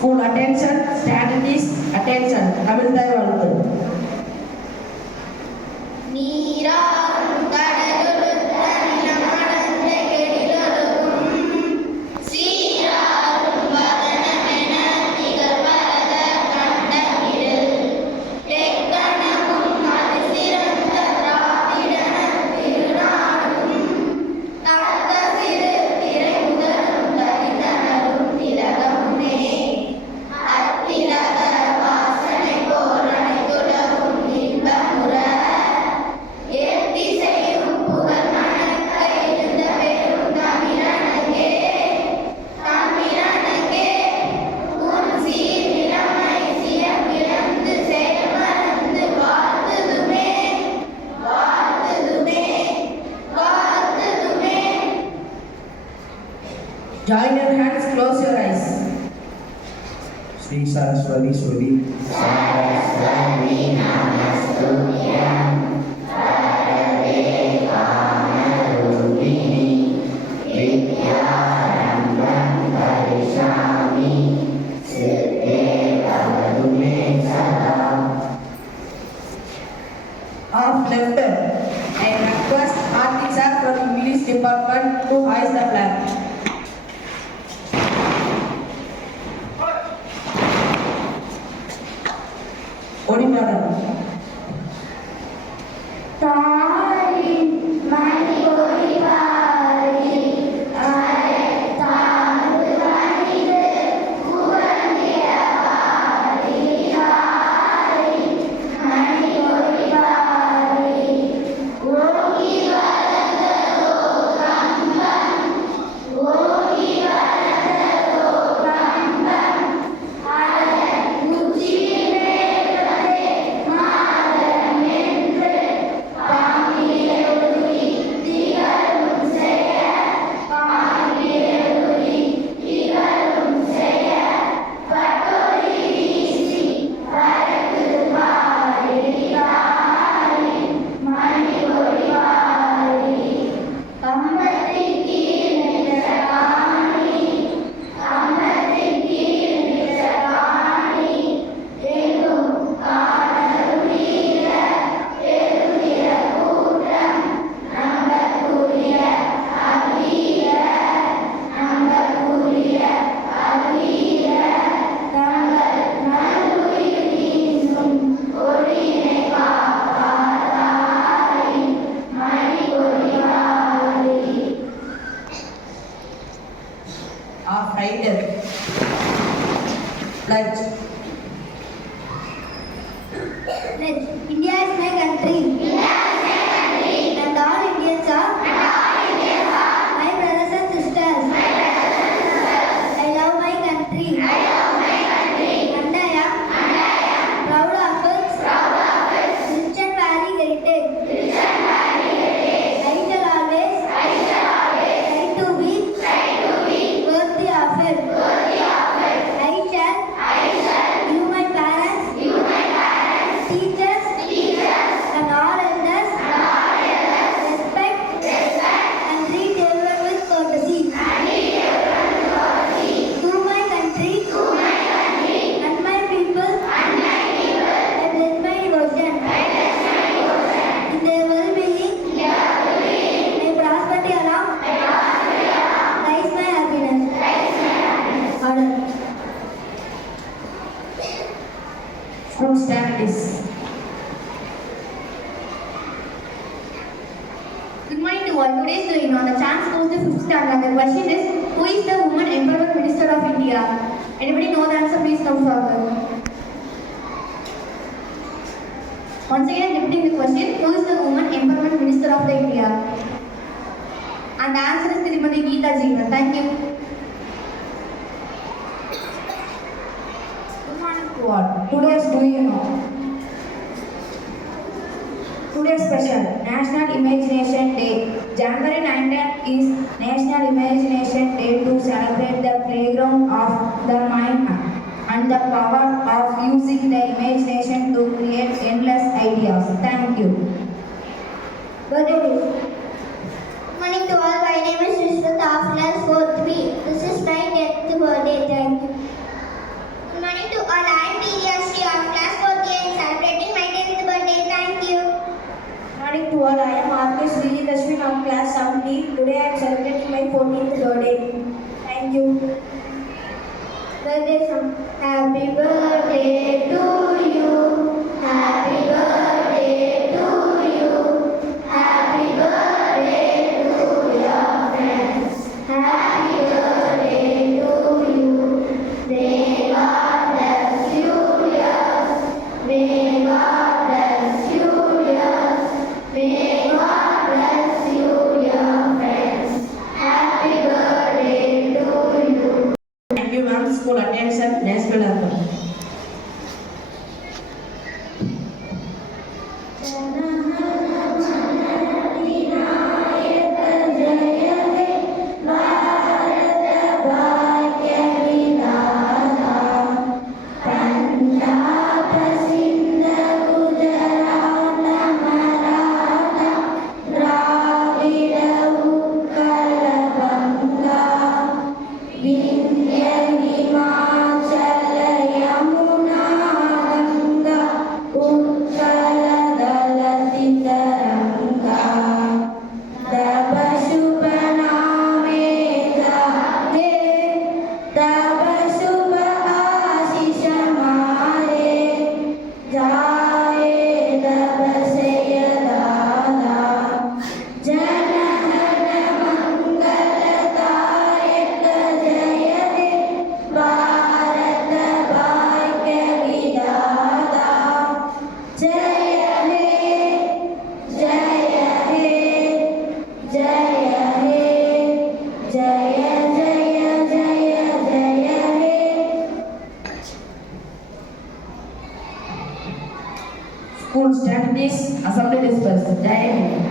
School attention, strategies, attention. தமிழ்தாய் வாழ்த்து. Join your hands, close your eyes. Sri Saraswati Swati Saraswati Namastutyam Bhagavate Kamarupini Vidyarambam Karishami Siddhe Bhavatu Me Sada. Off left turn. I request Arti sir from English department to hoist the flag. Odi madam. Off right turn. Pledge. Pledge. India is my country. And all Indians are my brothers and sisters. I love my country. And I am proud of its rich and varied heritage. I shall always try to be worthy of it. I shall you my parents, teachers, and all elders respect and treat everyone with courtesy. To my country and my people, I pledge my devotion. In their well-being, my prosperity along lies my happiness. Order. School strategies. Good morning to all. Today's doing on the chance goes to 5th standard. The question is, who is the Woman Empowerment Minister of India? Anybody know the answer? Please come forward. Once again, repeating the question, who is the Woman Empowerment Minister of the India? And the answer is Srimati Geeta Jeevan. Thank you. Good morning to all. Today's do you know? Today's special National Imagination Day. January 19th is National Imagination Day to celebrate the playground of the mind and the power of using the imagination to create endless ideas. Thank you. Birthday wish. Good morning to all. My name is Vishwata of class 4-3. This is my 10th birthday. Thank you. Birthday song. Happy birthday to you. Happy birthday to you. Happy birthday to your friends. Happy birthday to you. May God bless you, yes. May God bless you, yes. May God bless you, your friends. Happy birthday to you. Thank you, ma'am. School attention, national anthem. School stand, please. Assembly dispersed. Jai Hind.